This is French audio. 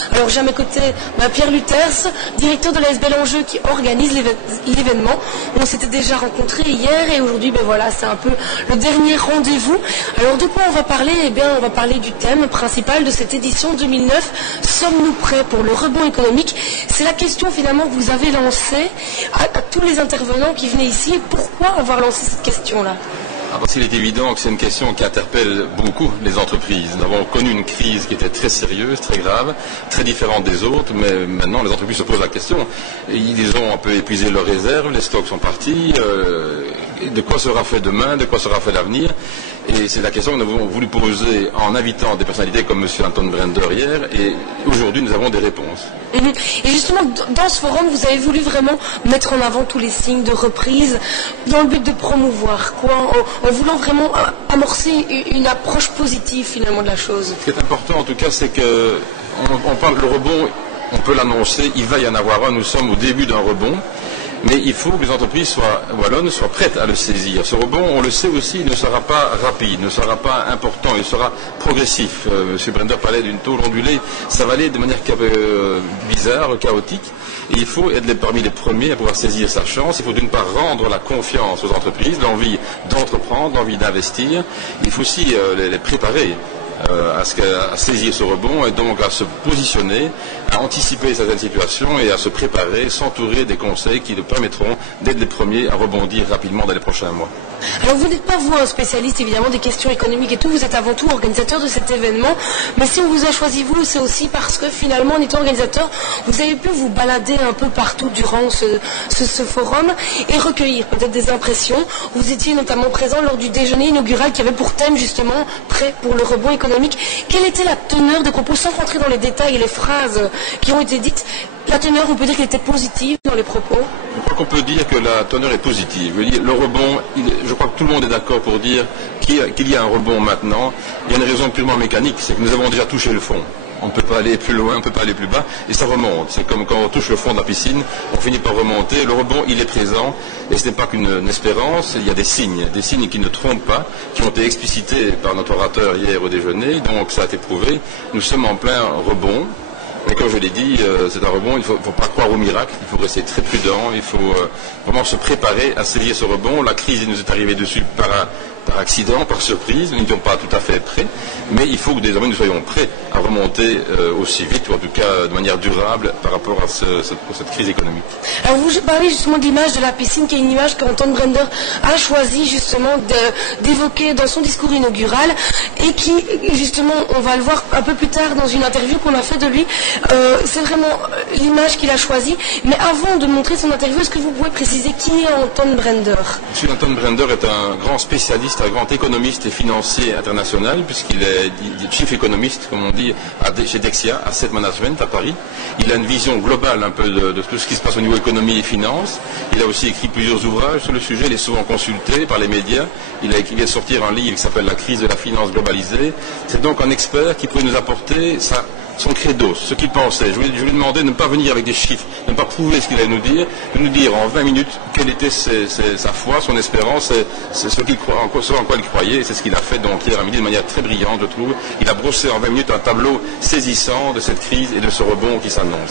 Alors j'ai à mes côtés Pierre Luthers, directeur de l'AS Bellenjeux qui organise l'événement. On s'était déjà rencontrés hier et aujourd'hui voilà, c'est un peu le dernier rendez-vous. Alors de quoi on va parler? Eh bien on va parler du thème principal de cette édition 2009. Sommes-nous prêts pour le rebond économique? C'est la question finalement que vous avez lancée à tous les intervenants qui venaient ici. Et pourquoi avoir lancé cette question-là? Parce qu'il est évident que c'est une question qui interpelle beaucoup les entreprises. Nous avons connu une crise qui était très sérieuse, très grave, très différente des autres, mais maintenant les entreprises se posent la question. Ils ont un peu épuisé leurs réserves, les stocks sont partis, de quoi sera fait demain, de quoi sera fait l'avenir? Et c'est la question que nous avons voulu poser en invitant des personnalités comme M. Anton Brender hier, et aujourd'hui nous avons des réponses. Et justement, dans ce forum, vous avez voulu vraiment mettre en avant tous les signes de reprise dans le but de promouvoir quoi, en voulant vraiment amorcer une approche positive finalement de la chose. Ce qui est important en tout cas, c'est que on parle le rebond, on peut l'annoncer, il va y en avoir un, nous sommes au début d'un rebond. Mais il faut que les entreprises wallonnes soient prêtes à le saisir. Ce rebond, on le sait aussi, ne sera pas rapide, ne sera pas important, il sera progressif. M. Brender parlait d'une tôle ondulée, ça va aller de manière bizarre, chaotique. Et il faut être parmi les premiers à pouvoir saisir sa chance. Il faut d'une part rendre la confiance aux entreprises, l'envie d'entreprendre, l'envie d'investir. Il faut aussi les préparer à saisir ce rebond et donc à se positionner, à anticiper certaines situations et à se préparer, s'entourer des conseils qui nous permettront d'être les premiers à rebondir rapidement dans les prochains mois. Alors vous n'êtes pas vous un spécialiste évidemment des questions économiques et tout, vous êtes avant tout organisateur de cet événement, mais si on vous a choisi vous, c'est aussi parce que finalement en étant organisateur, vous avez pu vous balader un peu partout durant ce forum et recueillir peut-être des impressions. Vous étiez notamment présent lors du déjeuner inaugural qui avait pour thème justement prêt pour le rebond économique. Quelle était la teneur des propos, sans rentrer dans les détails et les phrases qui ont été dites? La teneur, on peut dire qu'elle était positive dans les propos? Je crois qu'on peut dire que la teneur est positive. Le rebond, je crois que tout le monde est d'accord pour dire qu'il y a un rebond maintenant. Il y a une raison purement mécanique, c'est que nous avons déjà touché le fond. On ne peut pas aller plus loin, on ne peut pas aller plus bas, et ça remonte. C'est comme quand on touche le fond de la piscine, on finit par remonter. Le rebond, il est présent, et ce n'est pas qu'une espérance, il y a des signes qui ne trompent pas, qui ont été explicités par notre orateur hier au déjeuner, donc ça a été prouvé. Nous sommes en plein rebond. Et comme je l'ai dit, c'est un rebond, il ne faut pas croire au miracle, il faut rester très prudent, il faut vraiment se préparer à saisir ce rebond. La crise nous est arrivée dessus par accident, par surprise, nous n'étions pas tout à fait prêts, mais il faut que désormais nous soyons prêts à remonter aussi vite, ou en tout cas de manière durable par rapport à cette crise économique. Alors vous parlez justement de l'image de la piscine, qui est une image qu'Anton Brender a choisi justement d'évoquer dans son discours inaugural, et qui justement, on va le voir un peu plus tard dans une interview qu'on a fait de lui, c'est vraiment l'image qu'il a choisie. Mais avant de montrer son interview, est-ce que vous pouvez préciser qui est Anton Brender? M. Anton Brender est un grand spécialiste, un grand économiste et financier international, puisqu'il est chief économiste, comme on dit, chez Dexia, Asset Management à Paris. Il a une vision globale un peu de tout ce qui se passe au niveau économie et finance. Il a aussi écrit plusieurs ouvrages sur le sujet, il est souvent consulté par les médias. Il vient de sortir un livre qui s'appelle La crise de la finance globalisée. C'est donc un expert qui pourrait nous apporter son credo, ce qu'il pensait. Je lui ai demandé de ne pas venir avec des chiffres, de ne pas prouver ce qu'il allait nous dire, de nous dire en 20 minutes quelle était sa foi, son espérance, c'est ce en quoi il croyait, et c'est ce qu'il a fait donc hier à midi de manière très brillante, je trouve. Il a brossé en 20 minutes un tableau saisissant de cette crise et de ce rebond qui s'annonce.